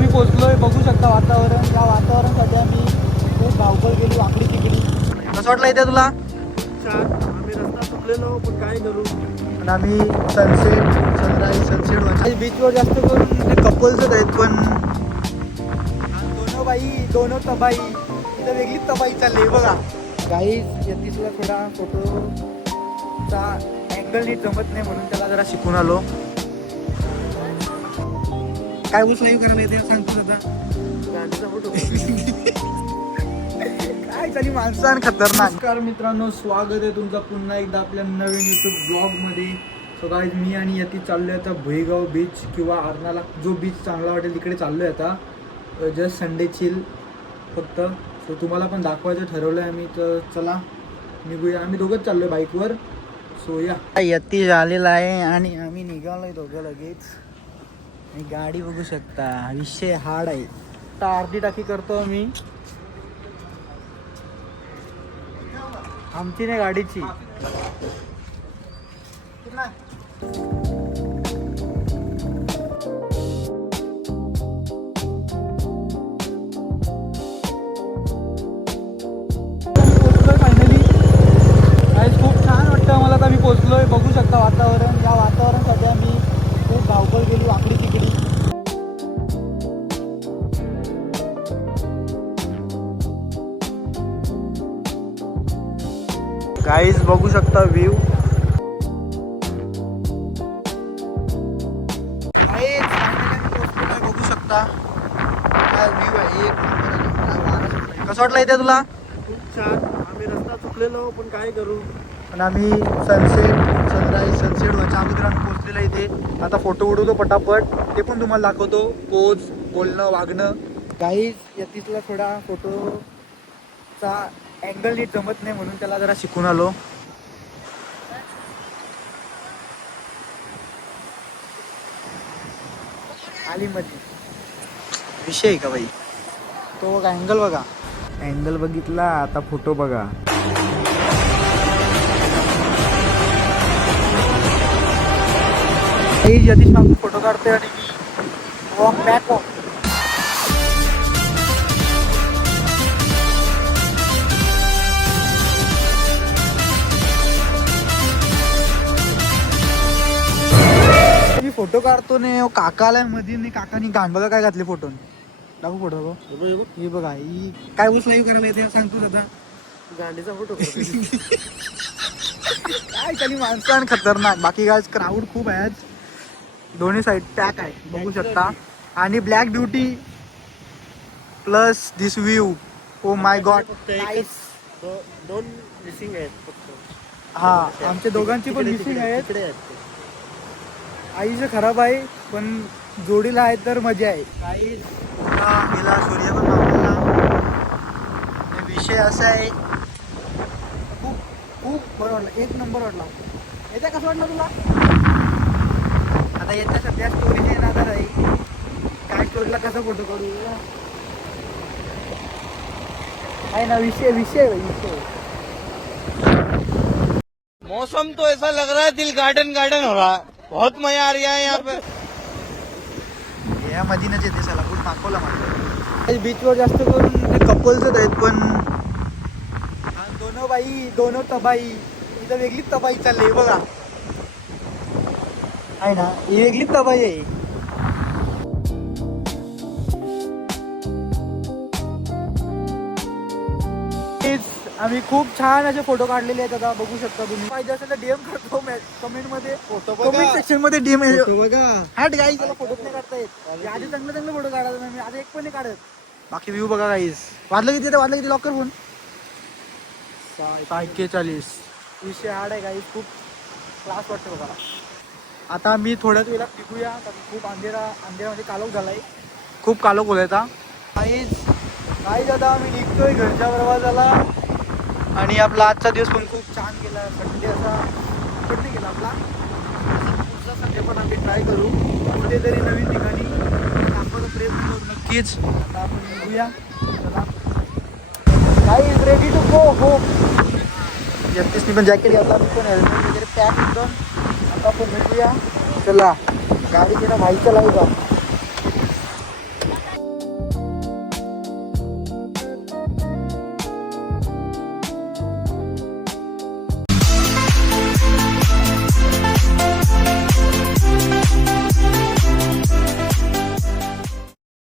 आम्ही पोहोचलोय. बघू शकता वातावरण. या वातावरणासाठी आम्ही खूप धावपळ केली वाकडी तिकडी कसं वाटलं इथे तुला? आम्ही रस्ता चुकलेलो पण काय करू? आणि आम्ही सनसेट सनराईज सनसेट बीचवर जास्त करून ते कपल्सच आहेत पण दोन बाई दोन तबाई इथं वेगळीच तबाई चालली बघा. काही यतीशला थोडा फोटोचा अँगल नीट जमत नाही म्हणून त्याला जरा शिकून आलो. काय ऊस लाईव्ह करायला येते सांगतो आता. काय खतरनाक. नमस्कार मित्रांनो स्वागत आहे तुमचं पुन्हा एकदा आपल्या नवीन युट्यूब ब्लॉगमध्ये सो गाईज मी आणि यती चाललोय आता भुईगाव बीच किंवा अर्नाला जो बीच चांगला वाटेल तिकडे चाललोय आता. जस्ट संडे चिल फक्त. सो तुम्हाला पण दाखवायचं ठरवलं आहे आम्ही तर चला निघूया. आम्ही दोघंच चाललोय बाईकवर सो या. यती झालेला आहे आणि आम्ही निघालोय दोघं लगेच. आणि गाडी बघू शकता. विषय हार्ड आहे. आता अर्धी टाकी करतो आम्ही आमची नाही गाडीची. फायनली आज खूप छान वाटतं मला मी बघू शकता वातावरण. या सध्या मी खूप धावपळ गेली वाकडी गाईज बघू शकता व्ह्यू बघू शकता. व्ह्यू आहे. कसं वाटलं इथे तुला? खूप छान. आम्ही रस्ता चुकलेलो पण काय करू? आणि आम्ही सनसेट सनराईज सनसेट व्हायच्या अगोदर आम्ही पोहोचलेला इथे. आता फोटो उडवतो पटापट. ते पण तुम्हाला दाखवतो. पोज बोलणं वागणं. काही यतीतला थोडा फोटोचा अँगल नीट जमत नाही म्हणून त्याला जरा शिकून आलो. आली मध्ये विषय आहे का बाई? तो बघा अँगल बघा. अँगल बघितला आता फोटो बघा. हे फोटो काढतोय आणि मी. Walk back walk. फोटो काढतो ने ओ काका आलायमध्ये आणि काकानी गाण बघा काय घातले फोटो दाखव फोटो दाखव. हे बघा ही काय ऊस लाईव्ह करायला येते सांगतो दादा. गांधीचा फोटो काय खाली माणसं आणि खतरनाक. बाकी काय क्राऊड खूप आहे आज. दोन्ही साईड टॅक आहे बघू शकता. आणि black beauty plus this view oh my god दोन मिसिंग आहेत हा आमच्या दोघांची पण मिसिंग आहेत. आईचं खराब आहे पण जोडीला आहे तर मजा आहे. काही गेला सूर्य पण विषय असा आहे खूप खूप बरं वाटलं. एक नंबर वाटला. येत्या कसं वाटलं तुला? आता येत्या सध्या स्टोरीचे येणार आहे. काय स्टोरीला कसा फोटो काढू? आहे ना विषय विषय विषय. मौसम तो ऐसा लग रहा है दिल गार्डन गार्डन हो रहा है। बहुत मजा आ रहा है यहाँ पे। या मधीनच येते सला खूप मागवला बीचवर जास्त करून ते कपल्सच आहेत पण दोन बाई दोन तबाई. इथं वेगळीच तबाई चालली आहे बघा. आहे ना ही वेगळीच तबाई आहे. आम्ही खूप छान असे फोटो काढलेले आहेत आता बघू शकता तुम्ही. पाहिजे असेल तर डीएम करतो कमेंटमध्ये. कमेंट सेक्शनमध्ये डीएम बघा. हट गाईज त्याला फोटो नाही काढता येत. आधी चांगले चांगले फोटो काढायला नाही मी आता एक पण नाही काढत. बाकी व्ह्यू बघा गाईज वाढलं किती? वाढलं किती? लॉकर फोन सहा चाळीस विषय हार्ड आहे गाईज खूप क्लास वाटतं बघा आता मी थोड्याच वेळात निघूया. कारण खूप अंधेरा अंधेरामध्ये कालोख झालाय. खूप कालोख बोलायचा गाईज गाईज आता आम्ही निघतोय घरच्या प्रवासाला आणि आपला आजचा दिवस पण खूप छान गेला. संडे असा पण नाही गेला आपला. पुढचा संडे पण आम्ही ट्राय करू. कुठेतरी नवीन ठिकाणी आपण प्रयत्न करू नक्कीच आता आपण निघूया. काही रेडी टू गो हो जगदीशनी पण जॅकेट घातला मी पण हेल्मेट वगैरे पॅक एकदम आता आपण निघूया. चला. गाडी घेणं भाईचा लावू का